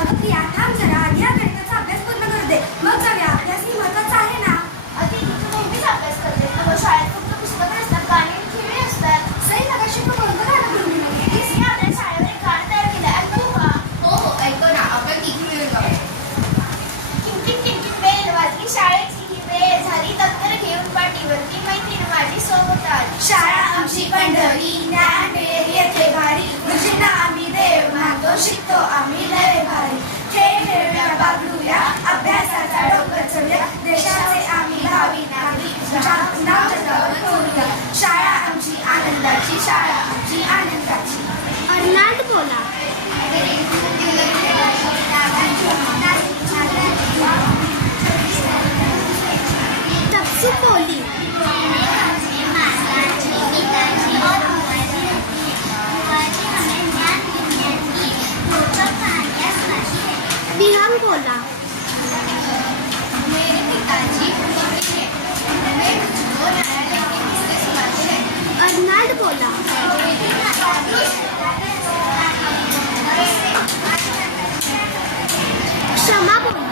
अगं प्रिया, थांब जरा. आधी या गणिताचा अभ्यास पूर्ण करू दे, मग जाऊया. अभ्यास ही महत्वाचा आहे ना. आधी तू नेहमीच अभ्यास करते. मग शाळेत फक्त पुस्तकं असतात, गाणी आणि खेळी असतात. सई मगाशी तू कोणतं गाणं म्हणून म्हणालीस? मी आपल्या शाळेवर एक गाणं तयार केलं आहे, ऐकू का? हो ऐकतो ना, आपण तिघी मिळून गाऊया. किंकित किंकित बेल वाजली शाळेची ही वेळ झाली, दप्तर घेऊन पाठीवरती मैत्रीण माझी सोबत आली. शाळा आमची पंढरी, ज्ञान मिळेल येथे भारी. गुरुजींना आम्ही देव मानतो, शिकतो आम्ही लय भारी. खेळ खेळूया, बागडूया, अभ्यासाचा डोकर चढूया. देशाचे आम्ही भावी नागरिक, नाव जगावर करूया. शाळा आमची आनंदाची, शाळा आमची आनंदाची. अर्नाल्ड बोला. तपसी बोली. विहान बोला. मेरे पिताजी वकील हैं, मैं मुझको न्यायालय के किस्से सुनाते हैं. अर्नाल्ड बोला. क्षमा बोली.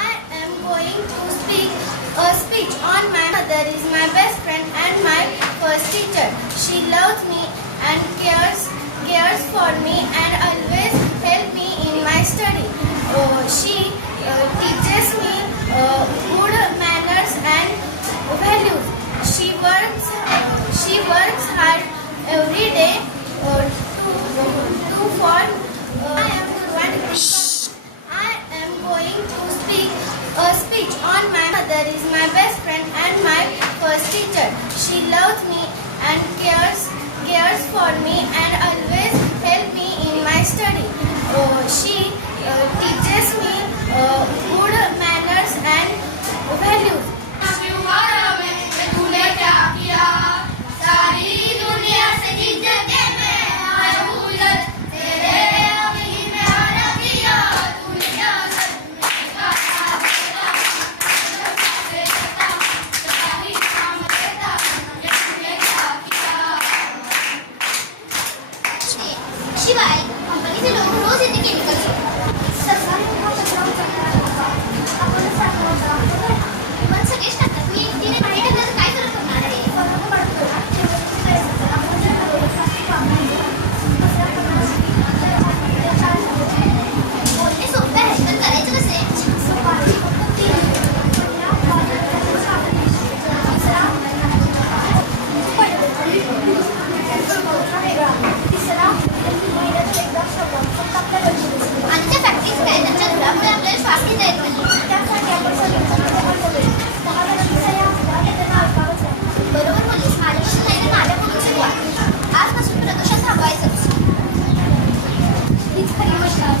I am going to speak a speech on my mother is my best friend and my first teacher. She loves me and cares for me and always help me in my study. She teaches me good manners and values. She works hard every day to for. I am going to speak a speech on my mother is my best friend and my first teacher. She loves me and cares for me and always help me in my study. She teaches me good manners and values. तूने क्या KIA, सारी दुनिया से जीत के मैं आया हूँ इधर. तेरे अभी में आना दिया, तूने क्या सच में कहा, देता, सही काम देता, ये तूने क्या किया. शिवाय कंपनीचे लोक रोज येते केमिकल पण सगळेच टाकतात. मी एकटीने बाहेर टाकल्याचं काय फरक पडणार आहे? बोलणे सोपे आहे, पण करायचं कसे? आणि त्या फॅक्टरीज काय त्यांच्या धुरामुळे आपल्याला श्वास घेता येत नाही. बरोबर बोलीस. माझ्यापासून नाही तर माझ्याकडून सुरुवात. आजपासून प्रदूषण थांबवायचं. हीच खरी गोष्ट आहे.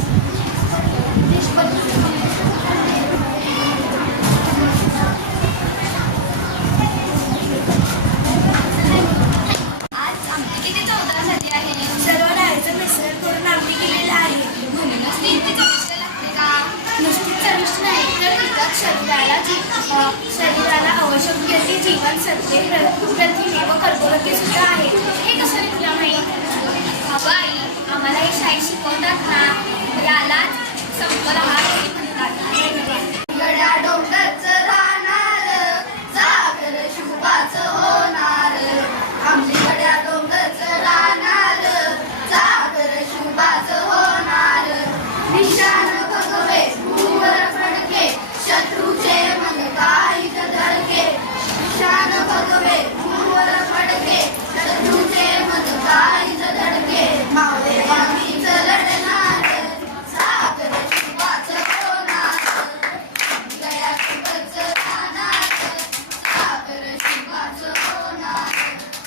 आज आमची किती 14 झाली आहे. सर्व डाळीचं मिश्रण करून आमटी केलेलं आहे. म्हणूनच ती इतकी चविष्ट लागते का. नुसतीच चविष्ट नाही तर तिच्यात शरीराला आवश्यक असलेली जीवनसत्वे, प्रथिने व कर्बोदके सुद्धा आहेत. हे कसं तुला माहीत? अगं आई, आम्हाला हे शाळेत शिकवतात ना, यालाच समतोल आहार म्हणतात. गड्या डोंगरचं राहणार, जागर शुभाचं होणार. आमची गड्या डोंगरचं राहणार, जागर शुभाचं होणार. निशाण भगवे भूवर फडके, शत्रूचे मन काही धडके. निशाण भगवे भूवर फडके, शत्रू